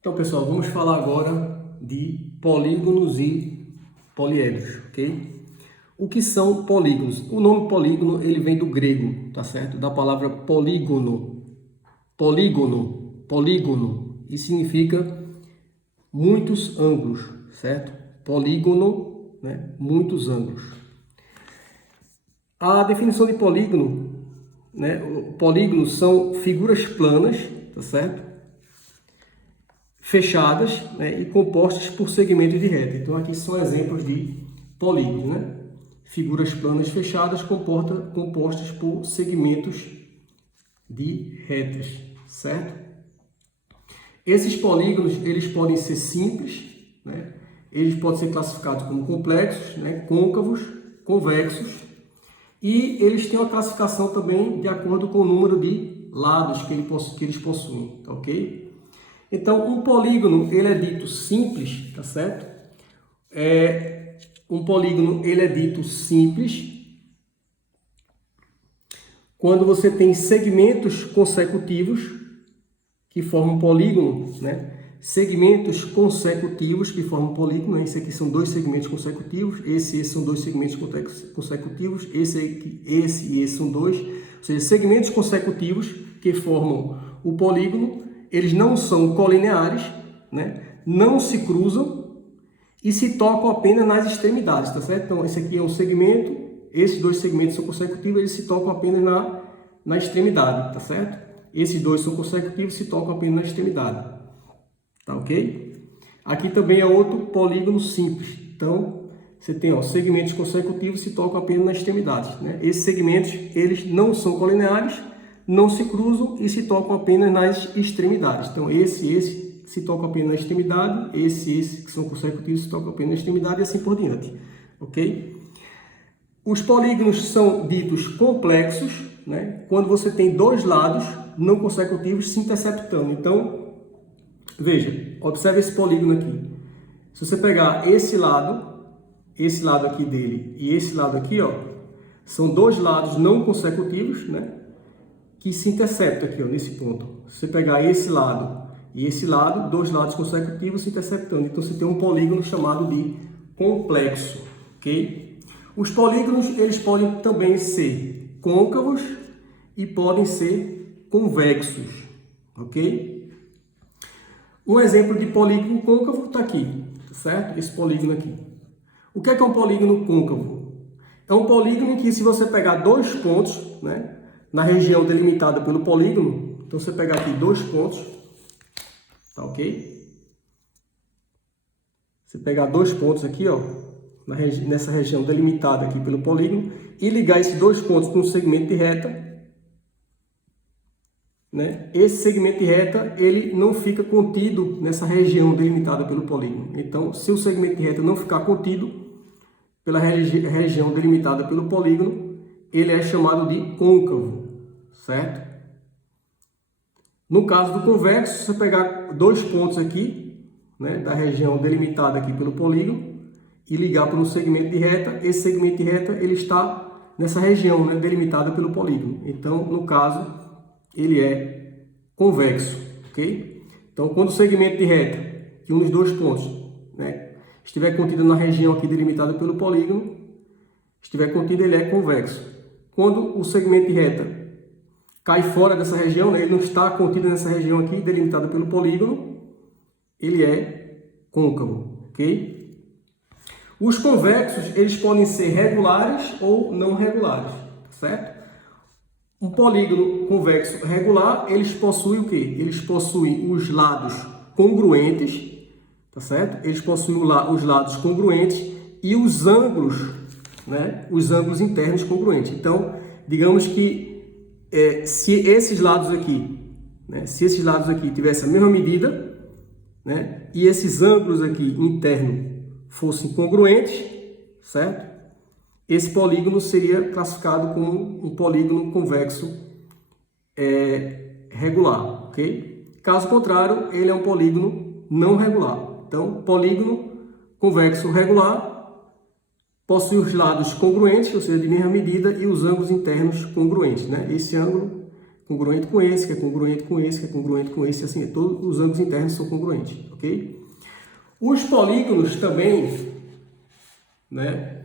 Então, pessoal, vamos falar agora de polígonos e poliedros, ok? O que são polígonos? O nome polígono, ele vem do grego, tá certo? Da palavra polígono. Polígono. E significa muitos ângulos, certo? Polígono, né? Muitos ângulos. A definição de polígono, né? Polígonos são figuras planas, tá certo? Fechadas, né, e compostas por segmentos de reta. Então aqui são exemplos de polígonos, né? Figuras planas fechadas compostas por segmentos de retas, certo? Esses polígonos, eles podem ser simples, né? Eles podem ser classificados como complexos, né? Côncavos, convexos, e eles têm uma classificação também de acordo com o número de lados que eles possuem, ok? Então, um polígono, ele é dito simples, tá certo? Um polígono, ele é dito simples quando você tem segmentos consecutivos que formam um polígono, né? Segmentos consecutivos que formam um polígono, né? Esse aqui são dois segmentos consecutivos, esse são dois segmentos consecutivos, esse e esse são dois, ou seja, segmentos consecutivos que formam o polígono. Eles não são colineares, né? Não se cruzam e se tocam apenas nas extremidades, tá certo? Então, esse aqui é um segmento, esses dois segmentos são consecutivos, eles se tocam apenas na extremidade, tá certo? Esses dois são consecutivos e se tocam apenas na extremidade, tá ok? Aqui também é outro polígono simples. Então, você tem, ó, segmentos consecutivos se tocam apenas nas extremidades, né? Esses segmentos, eles não são colineares, não se cruzam e se tocam apenas nas extremidades. Então, esse se tocam apenas na extremidade, esse que são consecutivos se tocam apenas na extremidade e assim por diante, ok? Os polígonos são ditos complexos, né? Quando você tem dois lados não consecutivos se interceptando. Então, veja, observe esse polígono aqui. Se você pegar esse lado aqui dele e esse lado aqui, ó, são dois lados não consecutivos, né? Que se interceptam aqui, ó, nesse ponto. Se você pegar esse lado e esse lado, dois lados consecutivos se interceptando. Então, você tem um polígono chamado de complexo, ok? Os polígonos, eles podem também ser côncavos e podem ser convexos, ok? Um exemplo de polígono côncavo está aqui, certo? Esse polígono aqui. O que é um polígono côncavo? É um polígono em que, se você pegar dois pontos, né? Na região delimitada pelo polígono, então você pegar aqui dois pontos, tá ok? Você pegar dois pontos aqui, ó, nessa região delimitada aqui pelo polígono, e ligar esses dois pontos com um segmento de reta, né? Esse segmento de reta, ele não fica contido nessa região delimitada pelo polígono. Então, se o segmento de reta não ficar contido pela região delimitada pelo polígono, ele é chamado de côncavo, certo? No caso do convexo, se você pegar dois pontos aqui, né, da região delimitada aqui pelo polígono e ligar para um segmento de reta, esse segmento de reta ele está nessa região, né, delimitada pelo polígono. Então, no caso, ele é convexo, ok? Então, quando o segmento de reta, que um dos dois pontos, né, estiver contido na região aqui delimitada pelo polígono, estiver contido, ele é convexo. Quando o segmento de reta cai fora dessa região, né, ele não está contido nessa região aqui, delimitada pelo polígono, ele é côncavo, ok? Os convexos, eles podem ser regulares ou não regulares, certo? Um polígono convexo regular, eles possuem o quê? Eles possuem os lados congruentes, tá certo? Eles possuem os lados congruentes e os ângulos, né? Os ângulos internos congruentes. Então, digamos que se esses lados aqui, né? Se esses lados aqui tivessem a mesma medida, né? E esses ângulos aqui internos fossem congruentes, certo? Esse polígono seria classificado como um polígono convexo regular, ok? Caso contrário, ele é um polígono não regular. Então, polígono convexo regular possui os lados congruentes, ou seja, de mesma medida, e os ângulos internos congruentes, né? Esse ângulo congruente com esse, que é congruente com esse, que é congruente com esse, assim, todos os ângulos internos são congruentes, ok? Os polígonos também, né,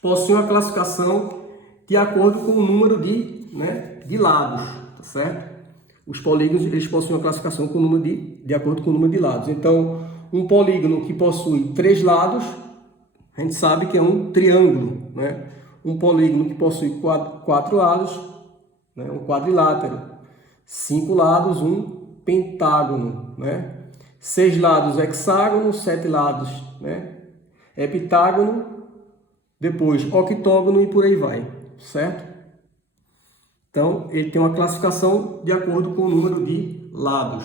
possuem uma classificação de acordo com o número de lados, tá certo? Os polígonos, eles possuem uma classificação com o número de acordo com o número de lados. Então, um polígono que possui 3 lados, a gente sabe que é um triângulo, né? Um polígono que possui 4 lados, né? Um quadrilátero. 5 lados, um pentágono, né? 6 lados, hexágono. 7 lados, né? Heptágono. Depois, octógono e por aí vai, certo? Então, ele tem uma classificação de acordo com o número de lados,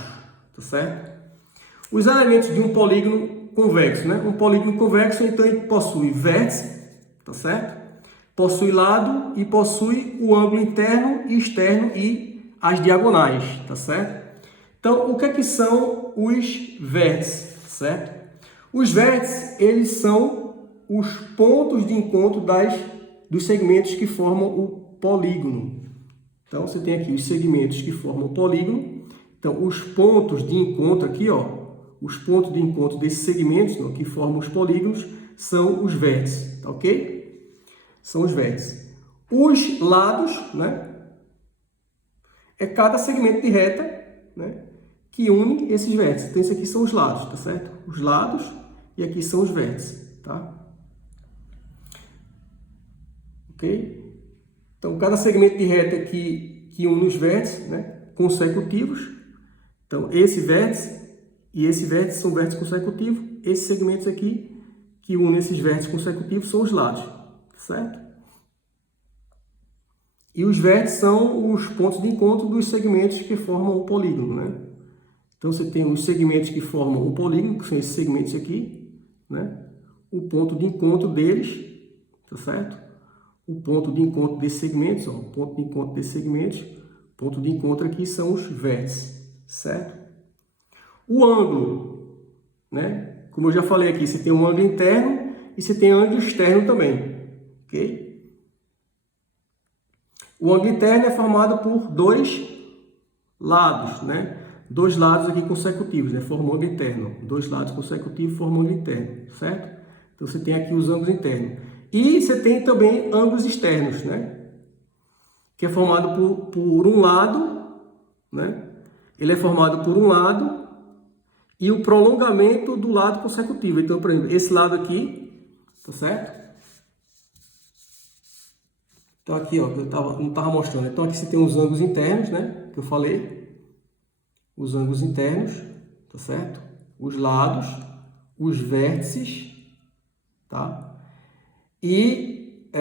tá certo? Os elementos de um polígono convexo, né? Um polígono convexo, então, ele possui vértice, tá certo? Possui lado e possui o ângulo interno e externo e as diagonais, tá certo? Então, o que é que são os vértices, certo? Os vértices, eles são os pontos de encontro dos segmentos que formam o polígono. Então, você tem aqui os segmentos que formam o polígono. Então, os pontos de encontro aqui, ó, os pontos de encontro desses segmentos, ó, que formam os polígonos, são os vértices, tá ok? São os vértices. Os lados, né, é cada segmento de reta, né, que une esses vértices. Então, esses aqui são os lados, tá certo? Os lados e aqui são os vértices, tá? Ok? Então, cada segmento de reta que une os vértices, né, consecutivos. Então, esse vértice e esse vértice são vértices consecutivos. Esses segmentos aqui que unem esses vértices consecutivos são os lados, certo? E os vértices são os pontos de encontro dos segmentos que formam o polígono, né? Então, você tem os segmentos que formam o polígono, que são esses segmentos aqui, né? O ponto de encontro deles, tá certo? O ponto de encontro desses segmentos, ó, o ponto de encontro desses segmentos, ponto de encontro aqui são os vértices, certo? O ângulo, né? Como eu já falei aqui, você tem um ângulo interno e você tem ângulo externo também, ok? O ângulo interno é formado por 2 lados, né? 2 lados aqui consecutivos, né? Formam o ângulo interno. 2 lados consecutivos formam o ângulo interno, certo? Então, você tem aqui os ângulos internos. E você tem também ângulos externos, né? Que é formado por um lado, né? Ele é formado por um lado e o prolongamento do lado consecutivo. Então, por exemplo, esse lado aqui, tá certo? Então, aqui, ó, que eu não estava mostrando. Então, aqui você tem os ângulos internos, né? Que eu falei. Os ângulos internos, tá certo? Os lados, os vértices, tá? E,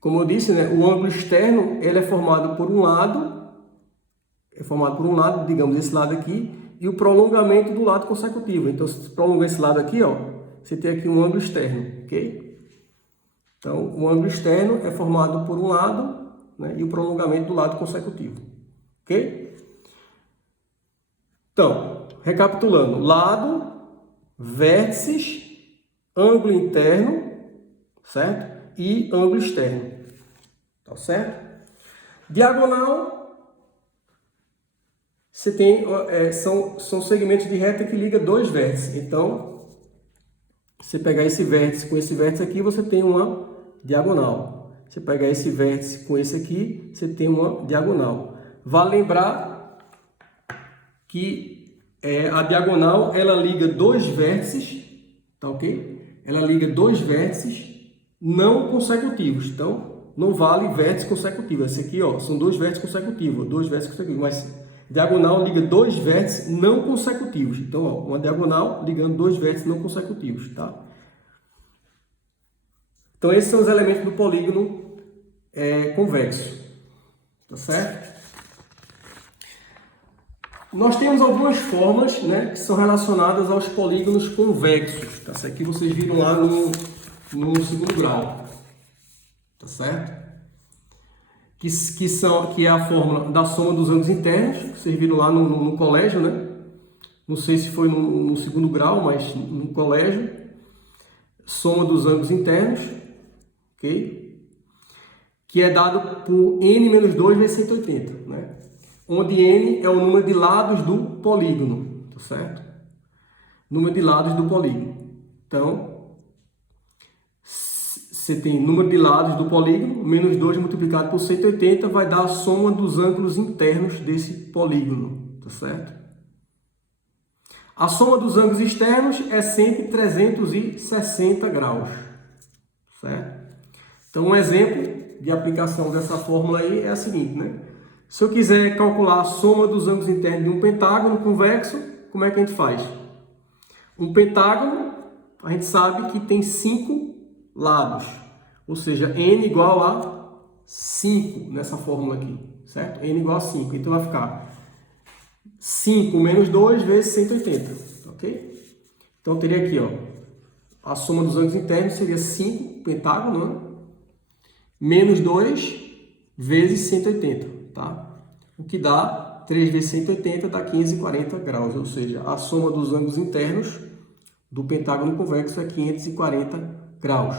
como eu disse, né, o ângulo externo, ele é formado por um lado, digamos, esse lado aqui, e o prolongamento do lado consecutivo. Então, se prolongar esse lado aqui, ó, você tem aqui um ângulo externo, ok? Então, o ângulo externo é formado por um lado, né, e o prolongamento do lado consecutivo, ok? Então, recapitulando, lado, vértices, ângulo interno, certo? E ângulo externo, tá certo? Diagonal, você tem, são segmentos de reta que ligam 2 vértices. Então, você pegar esse vértice com esse vértice aqui, você tem uma diagonal. Você pegar esse vértice com esse aqui, você tem uma diagonal. Vale lembrar que a diagonal, ela liga 2 vértices, tá ok? Ela liga 2 vértices não consecutivos. Então, não vale vértice consecutivo. Esse aqui, ó, são 2 vértices consecutivos, 2 vértices consecutivos, mas diagonal liga 2 vértices não consecutivos. Então, ó, uma diagonal ligando 2 vértices não consecutivos, tá? Então, esses são os elementos do polígono convexo, tá certo? Nós temos algumas formas, né, que são relacionadas aos polígonos convexos, tá? Isso aqui vocês viram lá no segundo grau, tá certo? Que é a fórmula da soma dos ângulos internos, que vocês viram lá no colégio, né? Não sei se foi no segundo grau, mas no colégio. Soma dos ângulos internos, ok? que é dado por n menos 2 vezes 180, né? Onde n é o número de lados do polígono, tá certo? Número de lados do polígono. Então, você tem número de lados do polígono, menos 2 multiplicado por 180 vai dar a soma dos ângulos internos desse polígono, tá certo? A soma dos ângulos externos é sempre 360 graus, certo? Então, um exemplo de aplicação dessa fórmula aí é a seguinte, né? Se eu quiser calcular a soma dos ângulos internos de um pentágono convexo, como é que a gente faz? Um pentágono, a gente sabe que tem 5 lados, ou seja, n igual a 5 nessa fórmula aqui, certo? N igual a 5, então vai ficar 5 menos 2 vezes 180, ok? Então teria aqui, ó, a soma dos ângulos internos seria 5, pentágono, né? Menos 2 vezes 180, tá? O que dá 3 vezes 180 dá 540 graus, ou seja, a soma dos ângulos internos do pentágono convexo é 540 graus.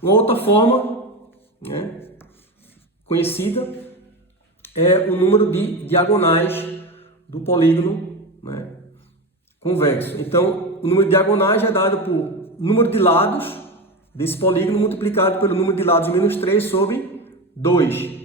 Uma outra forma, né, conhecida é o número de diagonais do polígono, né, convexo. Então, o número de diagonais é dado por número de lados desse polígono multiplicado pelo número de lados menos 3 sobre 2.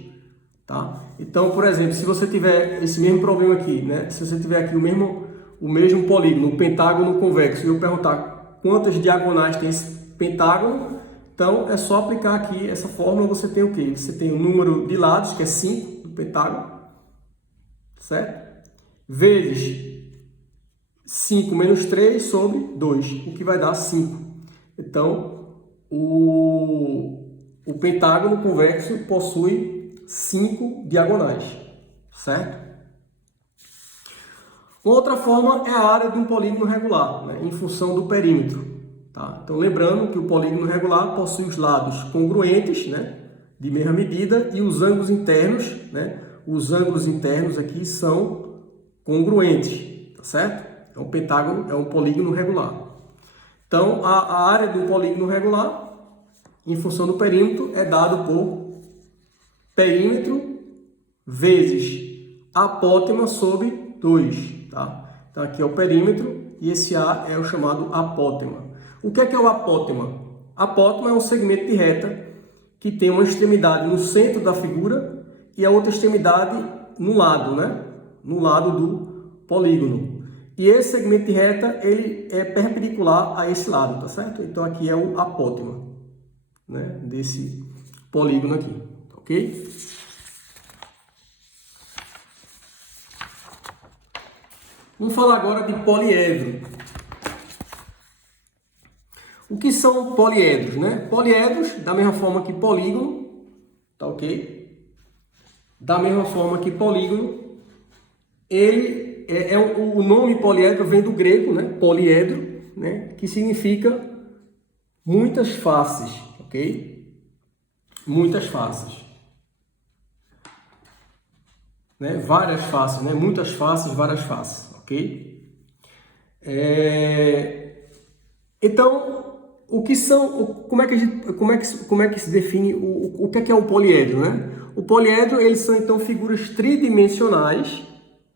Tá? Então, por exemplo, se você tiver esse mesmo problema aqui, né, se você tiver aqui o mesmo polígono, o pentágono convexo, e eu perguntar quantas diagonais tem esse pentágono, então é só aplicar aqui essa fórmula, você tem o quê? Você tem o número de lados, que é 5 do pentágono, certo? Vezes 5 menos 3 sobre 2, o que vai dar 5. Então, o pentágono convexo possui 5 diagonais, certo? Uma outra forma é a área de um polígono regular, né, em função do perímetro. Tá? Então, lembrando que o polígono regular possui os lados congruentes, né, de mesma medida, e os ângulos internos, né, os ângulos internos aqui são congruentes, tá certo? É um pentágono, é um polígono regular. Então, a área de um polígono regular, em função do perímetro, é dado por perímetro vezes apótema sobre 2. Tá? Então, aqui é o perímetro e esse A é o chamado apótema. O que é o apótema? Apótema é um segmento de reta que tem uma extremidade no centro da figura e a outra extremidade no lado, né? No lado do polígono. E esse segmento de reta, ele é perpendicular a esse lado, tá certo? Então, aqui é o apótema, né, desse polígono aqui, ok? Vamos falar agora de poliedro. O que são poliedros, né? Poliedros, da mesma forma que polígono, tá ok? Da mesma forma que polígono, ele o nome poliedro vem do grego, né? Poliedro, né? Que significa muitas faces, ok? Muitas faces. Né? Várias faces, né? Muitas faces, várias faces, ok? Então, o que são, como é que se define o que é um poliedro, né? O poliedro, eles são então figuras tridimensionais,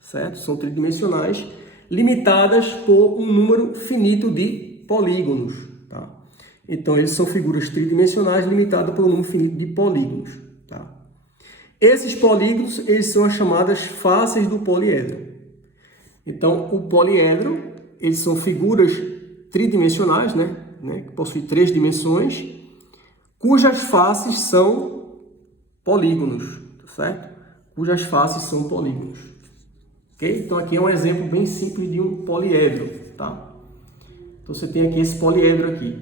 certo? São tridimensionais, limitadas por um número finito de polígonos, tá? Então, eles são figuras tridimensionais limitadas por um número finito de polígonos, tá? Esses polígonos, eles são as chamadas faces do poliedro. Então, o poliedro, eles são figuras tridimensionais, né? Que possuem 3 dimensões, cujas faces são polígonos, tá certo? Cujas faces são polígonos. Ok? Então, aqui é um exemplo bem simples de um poliedro, tá? Então, você tem aqui esse poliedro aqui,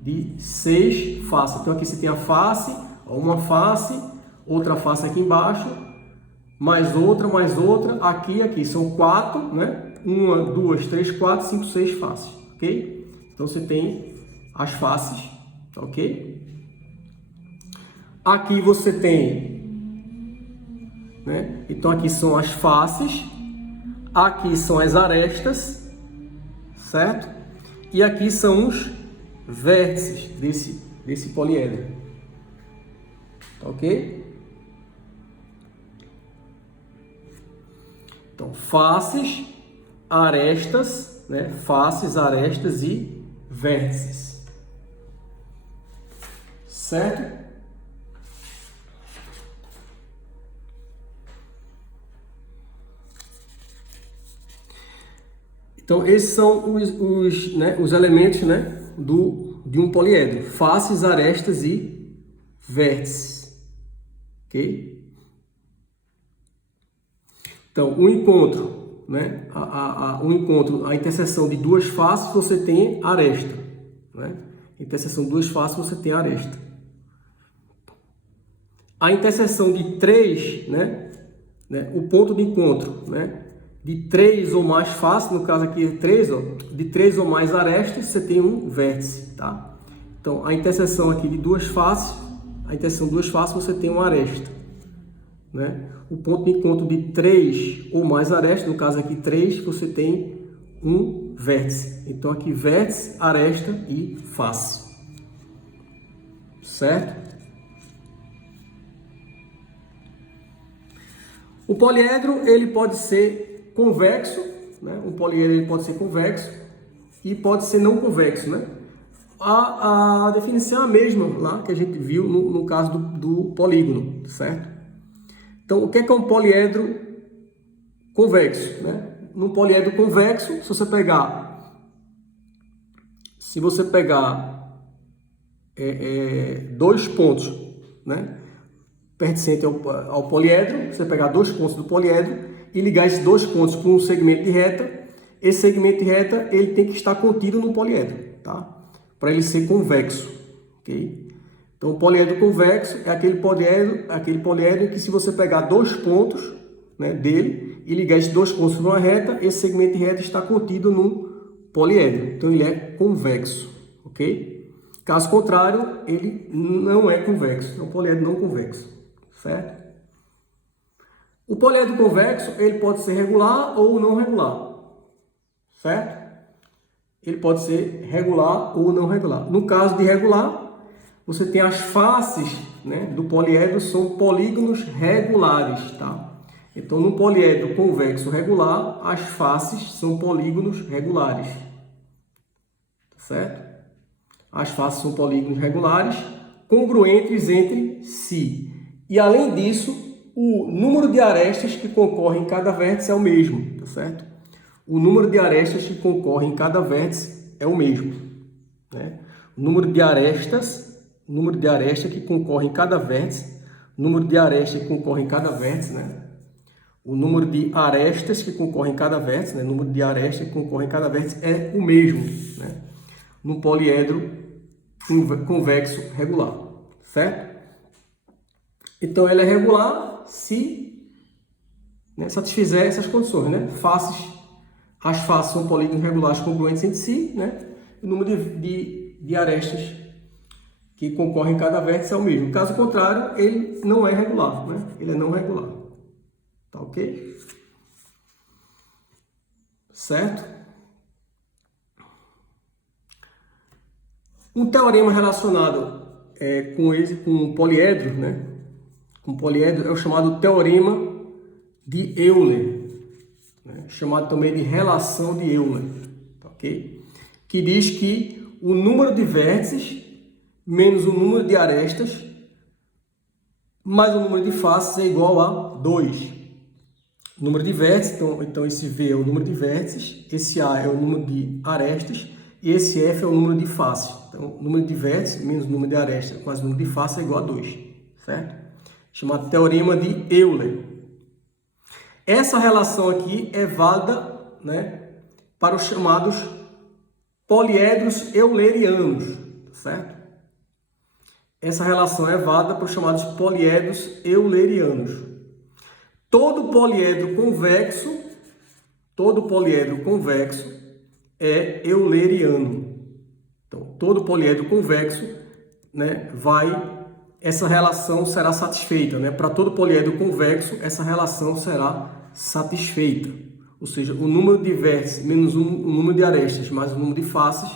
de 6 faces. Então, aqui você tem a face, uma face, outra face aqui embaixo, mais outra, aqui e aqui. São 4, né? 1, 2, 3, 4, 5, 6 faces, ok? Então, você tem as faces, ok? Aqui você tem, né? Então, aqui são as faces, aqui são as arestas, certo? E aqui são os vértices desse poliedro. Tá ok? Então, faces, arestas, né? Faces, arestas e vértices. Certo? Então, esses são os elementos, né, de um poliedro. Faces, arestas e vértices. Ok? Então, o encontro, né, a interseção de duas faces, você tem aresta. Né? Interseção de duas faces, você tem aresta. A interseção de três, o ponto de encontro, né, de três ou mais faces, no caso aqui três, de três ou mais arestas, você tem um vértice, tá? Então, a interseção aqui de duas faces, você tem uma aresta, né? O ponto de encontro de três ou mais arestas, no caso aqui três, você tem um vértice. Então, aqui vértice, aresta e face. Certo? O poliedro, ele pode ser convexo, né? Um poliedro ele pode ser convexo e pode ser não convexo, né? A definição é a mesma lá que a gente viu no caso do polígono, certo? Então, o que é um poliedro convexo, né? Num poliedro convexo, se você pegar dois pontos, né, pertencentes ao poliedro, você pegar dois pontos do poliedro e ligar esses dois pontos com um segmento de reta, esse segmento de reta ele tem que estar contido no poliedro, tá? Para ele ser convexo, ok? Então, o poliedro convexo é aquele poliedro que, se você pegar dois pontos, né, dele e ligar esses dois pontos numa reta, esse segmento de reta está contido no poliedro. Então, ele é convexo, ok? Caso contrário, ele não é convexo. É um poliedro não convexo, certo? O poliedro convexo, ele pode ser regular ou não regular, certo? Ele pode ser regular ou não regular. No caso de regular, você tem as faces, né, do poliedro, são polígonos regulares, tá? Então, no poliedro convexo regular, as faces são polígonos regulares, certo? As faces são polígonos regulares, congruentes entre si. E, além disso, o número de arestas que concorrem em cada vértice é o mesmo, tá certo? O número de arestas que concorrem em cada vértice é o mesmo, né? O número de arestas que concorrem em cada vértice, número de arestas que concorrem em cada vértice, né? O número de arestas que concorrem em cada vértice, né? O número de arestas que concorrem em cada vértice é o mesmo, né? No poliedro convexo regular, certo? Então, ele é regular se, né, satisfizer essas condições, né? As faces são polígonos regulares congruentes entre si, né? O número de arestas que concorrem em cada vértice é o mesmo. Caso contrário, ele não é regular, né? Ele é não regular. Tá ok? Certo? Um teorema relacionado com o poliedro, né? Com poliedro é o chamado teorema de Euler, né? Chamado também de relação de Euler, tá ok? Que diz que o número de vértices menos o número de arestas mais o número de faces é igual a 2. O número de vértices, então esse V é o número de vértices, esse A é o número de arestas e esse F é o número de faces. Então, o número de vértices menos o número de arestas mais o número de faces é igual a 2, certo? Chamado teorema de Euler. Essa relação aqui é válida, né, para os chamados poliedros eulerianos, certo? Essa relação é válida para os chamados poliedros eulerianos. Todo poliedro convexo é euleriano. Então, todo poliedro convexo, né, essa relação será satisfeita, né? Para todo poliedro convexo, essa relação será satisfeita. Ou seja, o número de vértices menos o número de arestas mais o número de faces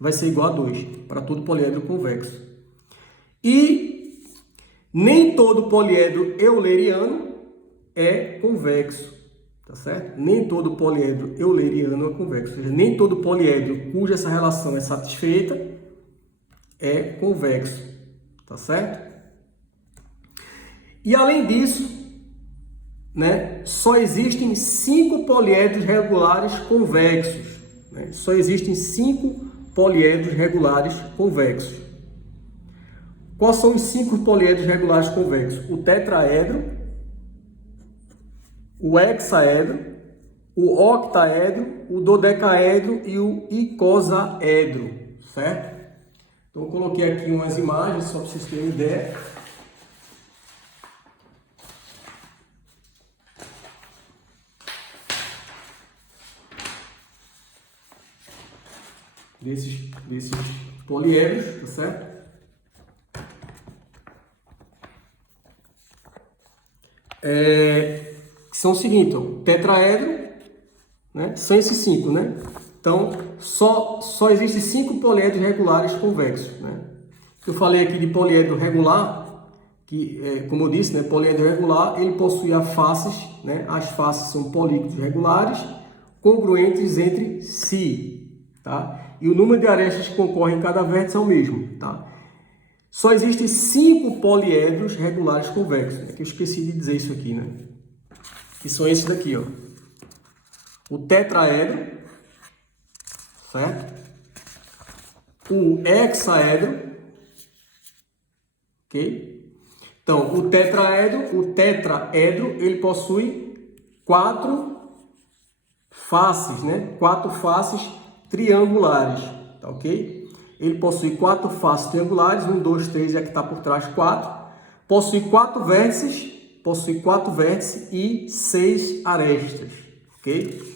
vai ser igual a 2 para todo poliedro convexo. E Nem todo poliedro euleriano é convexo, tá certo? Nem todo poliedro euleriano é convexo, ou seja, nem todo poliedro cuja essa relação é satisfeita é convexo, tá certo? E além disso, né, só existem 5 poliedros regulares convexos, né? Só existem 5 poliedros regulares convexos. Quais são os 5 poliedros regulares convexos? O tetraedro, o hexaedro, o octaedro, o dodecaedro e o icosaedro, certo? Então, eu coloquei aqui umas imagens só para vocês terem ideia. Desses poliedros, tá certo? São o seguinte, ó, tetraedro, né? São esses 5, né? Então, só existem 5 poliedros regulares convexos, né? Eu falei aqui de poliedro regular, que, como eu disse, né, poliedro regular, ele possui as faces, né? As faces são polígonos regulares, congruentes entre si, tá? E o número de arestas que concorrem em cada vértice é o mesmo, tá? Só existem 5 poliedros regulares convexos, né? Que eu esqueci de dizer isso aqui, né? Que são esses daqui, ó. O tetraedro, certo? O hexaedro, ok? Então, o tetraedro, ele possui 4 faces, né? 4 faces triangulares, tá ok? Ele possui 4 faces triangulares, 1, 2, 3 e aqui está por trás 4. Possui 4 vértices, e 6 arestas, ok?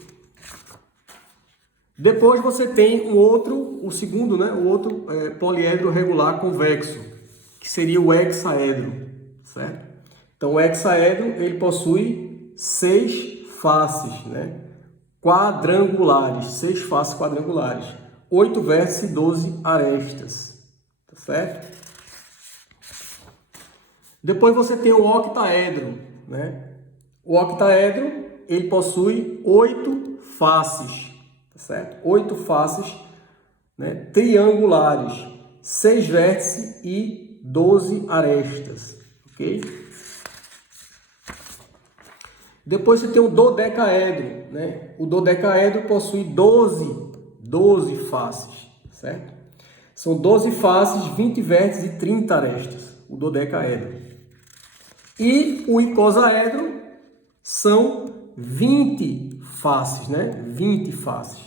Depois você tem o segundo, né? O outro poliedro regular convexo, que seria o hexaedro, certo? Então, o hexaedro, ele possui 6 faces, né? Quadrangulares, 6 faces quadrangulares, 8 vértices e 12 arestas, tá certo? Depois você tem o octaedro, né? O octaedro, ele possui 8 faces, tá certo? 8 faces, né, triangulares, 6 vértices e 12 arestas, ok? Depois você tem o dodecaedro, né? O dodecaedro possui 12 faces, certo? São 12 faces, 20 vértices e 30 arestas, o dodecaedro. E o icosaedro são 20 faces, né? 20 faces.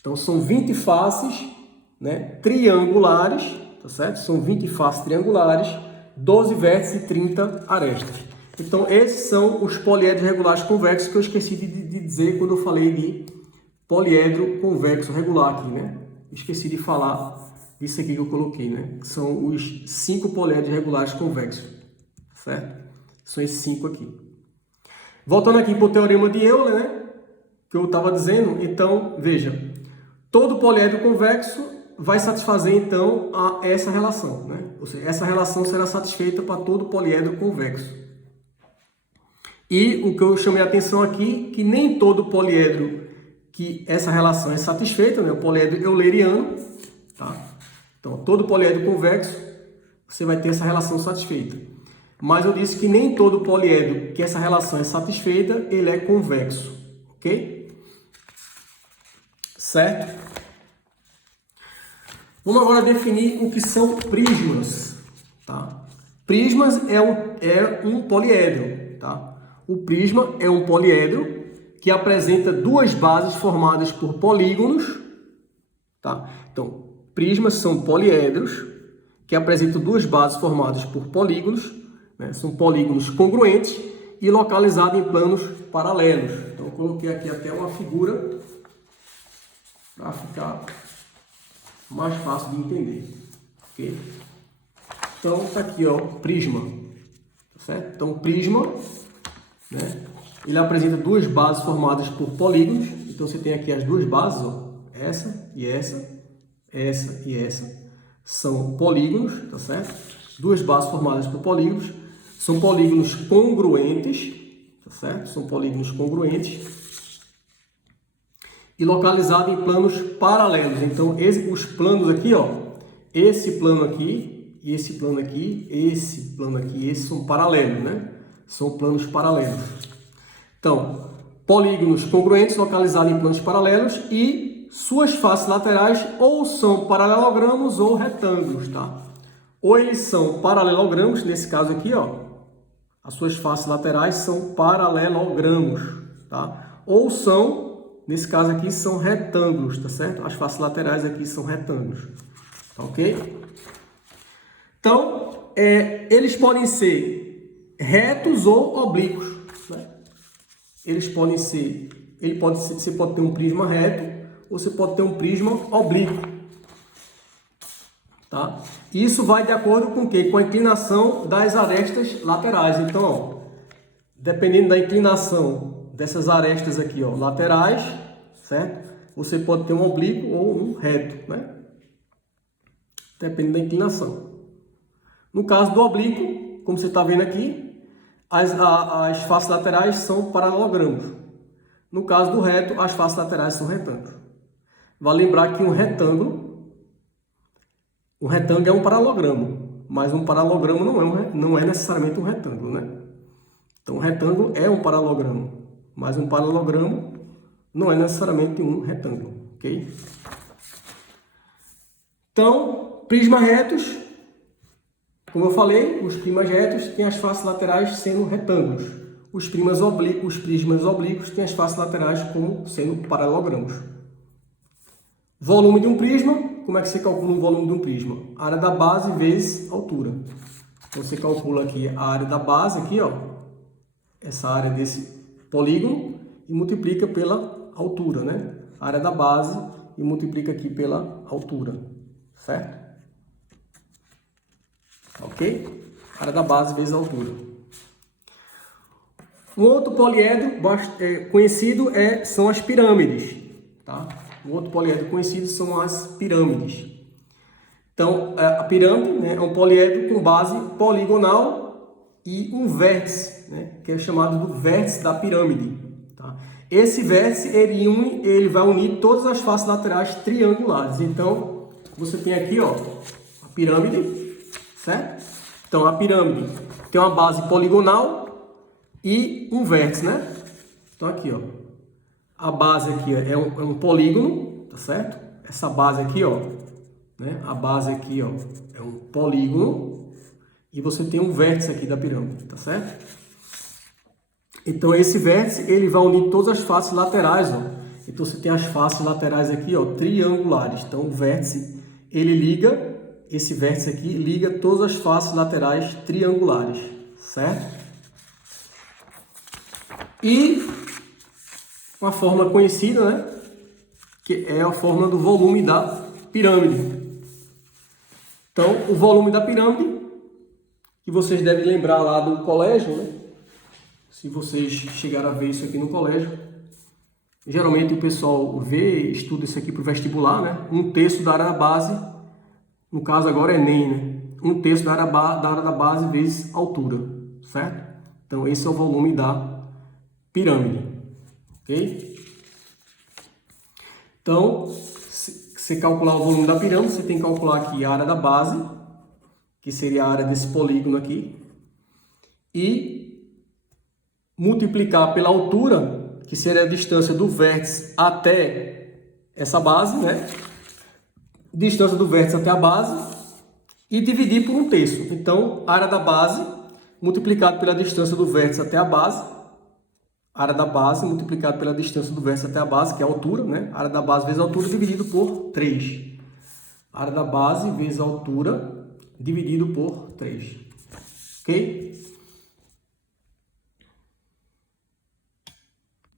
Então, são 20 faces, né, triangulares, tá certo? São 20 faces triangulares, 12 vértices e 30 arestas. Então, esses são os poliedros regulares convexos que eu esqueci de dizer quando eu falei de poliedro convexo regular aqui, né? Esqueci de falar disso aqui que eu coloquei, né? Que são os 5 poliedros regulares convexos, certo? São esses 5 aqui. Voltando aqui para o teorema de Euler, né? Que eu estava dizendo, então, veja, todo poliedro convexo vai satisfazer, então, essa relação, né? Ou seja, essa relação será satisfeita para todo poliedro convexo. E o que eu chamei a atenção aqui, que nem todo poliedro que essa relação é satisfeita, né? O poliedro euleriano, tá? Então, todo poliedro convexo, você vai ter essa relação satisfeita. Mas eu disse que nem todo poliedro que essa relação é satisfeita, ele é convexo, ok? Certo? Vamos agora definir o que são prismas, tá? Prismas é um poliedro, tá? O prisma é um poliedro que apresenta duas bases formadas por polígonos, tá? Então, prismas são poliedros que apresentam duas bases formadas por polígonos, né? São polígonos congruentes e localizados em planos paralelos. Então, eu coloquei aqui até uma figura para ficar mais fácil de entender, ok? Então, tá aqui, ó, prisma, tá certo? Então, prisma, né? Ele apresenta duas bases formadas por polígonos. Então, você tem aqui as duas bases, ó, essa e essa, essa e essa, são polígonos, tá certo? duas bases formadas por polígonos, são polígonos congruentes, tá certo? São polígonos congruentes e localizados em planos paralelos. Então, os planos aqui, ó, esse plano aqui, e esse plano aqui, esse plano aqui, esses são paralelos, né? São planos paralelos. Então, polígonos congruentes localizados em planos paralelos e suas faces laterais ou são paralelogramos ou retângulos, tá? Ou eles são paralelogramos, nesse caso aqui, ó, as suas faces laterais são paralelogramos, tá? Ou são, nesse caso aqui, são retângulos, tá certo? As faces laterais aqui são retângulos, tá ok? Então, eles podem ser retos ou oblíquos, né? Eles podem ser, você pode ter um prisma reto ou você pode ter um prisma oblíquo, tá? Isso vai de acordo com o quê? Com a inclinação das arestas laterais. Então, ó, dependendo da inclinação dessas arestas aqui, ó, laterais, certo? Você pode ter um oblíquo ou um reto, né? Dependendo da inclinação. No caso do oblíquo, como você está vendo aqui, as faces laterais são paralelogramos. No caso do reto, as faces laterais são retângulos. Vale lembrar que um retângulo é um paralelogramo, mas um paralelogramo não é necessariamente um retângulo, né? Então, um retângulo é um paralelogramo, mas um paralelogramo não é necessariamente um retângulo, ok? Então, prismas retos, como eu falei, os prismas retos têm as faces laterais sendo retângulos. Os prismas oblíquos têm as faces laterais como sendo paralelogramos. Volume de um prisma. Como é que você calcula o volume de um prisma? Área da base vezes altura. Então, você calcula aqui a área da base, aqui, ó, essa área desse polígono, e multiplica pela altura, né? A área da base e multiplica aqui pela altura, certo? Ok? Área da base vezes a altura. Um outro poliedro conhecido são as pirâmides, tá? Um outro poliedro conhecido são as pirâmides. Então, a pirâmide, né, é um poliedro com base poligonal e um vértice, né, que é chamado do vértice da pirâmide. Tá? Esse vértice ele vai unir todas as faces laterais triangulares. Então, você tem aqui, ó, a pirâmide, certo? Então, a pirâmide tem uma base poligonal e um vértice, né? Então, aqui, ó. A base aqui é um polígono, tá certo? Essa base aqui, ó, né? A base aqui, ó, é um polígono e você tem um vértice aqui da pirâmide, tá certo? Então, esse vértice, ele vai unir todas as faces laterais, ó. Então, você tem as faces laterais aqui, ó, triangulares. Então, o vértice, esse vértice aqui liga todas as faces laterais triangulares, certo? E uma forma conhecida, né, que é a forma do volume da pirâmide. Então, o volume da pirâmide, que vocês devem lembrar lá do colégio, né? Se vocês chegaram a ver isso aqui no colégio, geralmente o pessoal estuda isso aqui para o vestibular, né? 1/3 da área da base, no caso agora é Enem, né? 1/3 da área da base vezes altura, certo? Então, esse é o volume da pirâmide. Ok? Então, se você calcular o volume da pirâmide, você tem que calcular aqui a área da base, que seria a área desse polígono aqui, e multiplicar pela altura, que seria a distância do vértice até essa base, né? Distância do vértice até a base, e dividir por 1/3. Então, a área da base multiplicado pela distância do vértice até a base, a área da base multiplicado pela distância do vértice até a base, que é a altura, né? A área da base vezes a altura dividido por 3. A área da base vezes a altura dividido por 3. Ok?